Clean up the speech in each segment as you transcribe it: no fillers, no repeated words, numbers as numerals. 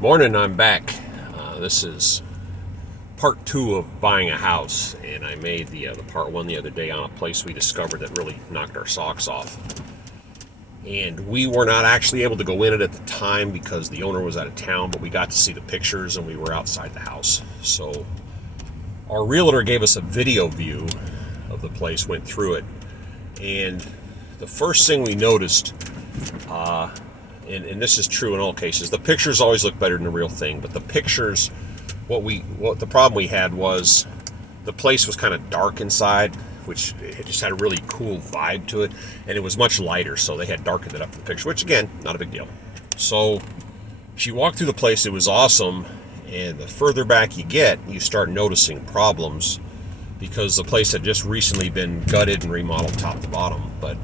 Morning, I'm back. This is part two of buying a house, and I made the part one the other day on a place we discovered that really knocked our socks off. And we were not actually able to go in it at the time because the owner was out of town, but we got to see the pictures and we were outside the house. So our realtor gave us a video view of the place, went through it, and the first thing we noticed, and this is true in all cases, the pictures always look better than the real thing, but the pictures, what the problem we had was the place was kind of dark inside, which it just had a really cool vibe to it, and it was much lighter, so they had darkened it up in the picture, which again, not a big deal. So she walked through the place, it was awesome, and the further back you get, you start noticing problems because the place had just recently been gutted and remodeled top to bottom, but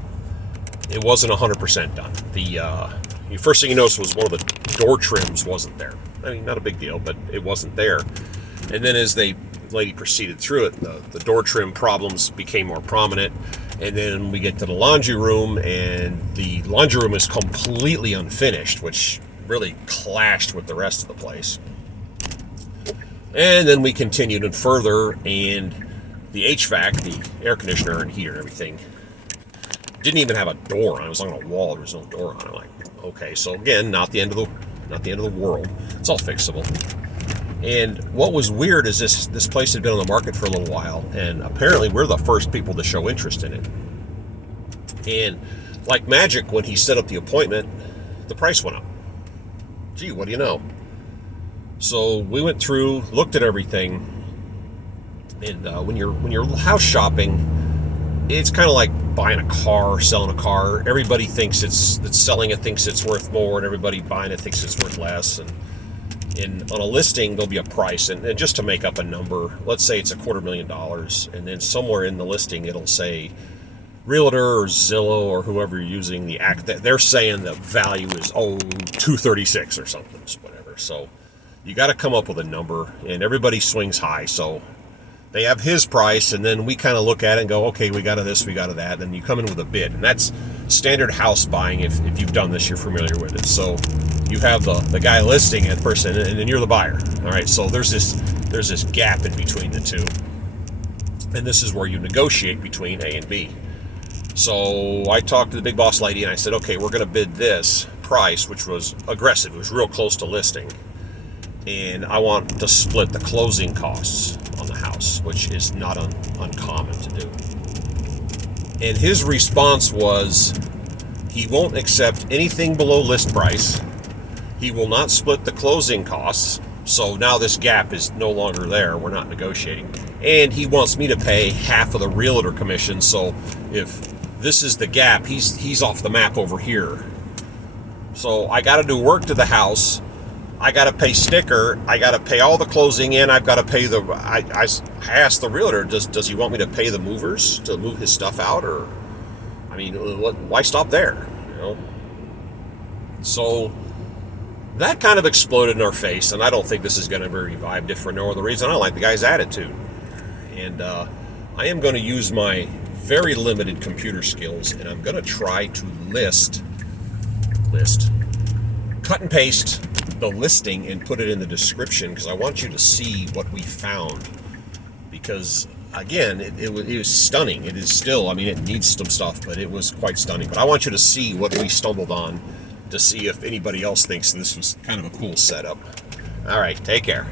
it wasn't 100% done. The first thing you noticed was one of the door trims wasn't there. I mean, not a big deal, but it wasn't there. And then as the lady proceeded through it, the door trim problems became more prominent. And then we get to the laundry room, and the laundry room is completely unfinished, which really clashed with the rest of the place. And then we continued and further, and the HVAC, the air conditioner and heater and everything, didn't even have a door on it. It was on a wall. There was no door on it. I'm like, okay, so again, not the end of the world. It's all fixable. And what was weird is this place had been on the market for a little while, and apparently we're the first people to show interest in it. And like magic, when he set up the appointment, the price went up. Gee, what do you know? So we went through, looked at everything, and when you're house shopping, it's kind of like buying a car, selling a car. Everybody thinks that's selling it thinks it's worth more, and everybody buying it thinks it's worth less. And on a listing, there'll be a price, and just to make up a number, let's say it's $250,000, and then somewhere in the listing it'll say Realtor or Zillow or whoever you're using the act that they're saying the value is $236 or something, whatever. So you got to come up with a number, and everybody swings high. So they have his price, and then we kind of look at it and go, okay, we got to this, we got to that, and you come in with a bid. And that's standard house buying. If you've done this, you're familiar with it. So you have the guy listing it, person, and then you're the buyer. All right, so there's this gap in between the two, and this is where you negotiate between A and B. So I talked to the big boss lady, and I said, okay, we're going to bid this price, which was aggressive. It was real close to listing, and I want to split the closing costs on the house, which is not uncommon to do. And his response was, he won't accept anything below list price. He will not split the closing costs. So now this gap is no longer there. We're not negotiating. And he wants me to pay half of the realtor commission. So if this is the gap, he's off the map over here. So I got to do work to the house. I got to pay sticker. I got to pay all the closing in. I've got to pay I asked the realtor, does he want me to pay the movers to move his stuff out? Or, I mean, why stop there? You know? So that kind of exploded in our face, and I don't think this is going to be revived if for no other reason. I don't like the guy's attitude. And I am going to use my very limited computer skills, and I'm going to try to cut and paste the listing and put it in the description, because I want you to see what we found. Because again, it was stunning. It is still, I mean, it needs some stuff, but it was quite stunning. But I want you to see what we stumbled on, to see if anybody else thinks this was kind of a cool setup. All right, take care.